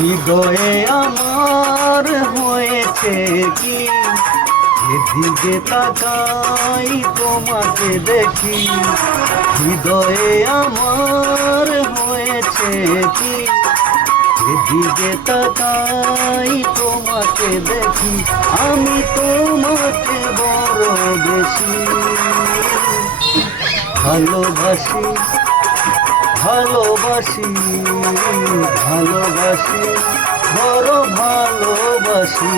হৃদয়ে আমার হয়েছে কি, এদিকে তাকাই তোমাকে দেখি। হৃদয়ে আমার হয়েছে কি, এদিকে তাকাই তোমাকে দেখি। আমি তোমাকে বড় বেশি ভালোবাসি, ভালোবাসি, ভালোবাসি, বড় ভালোবাসি।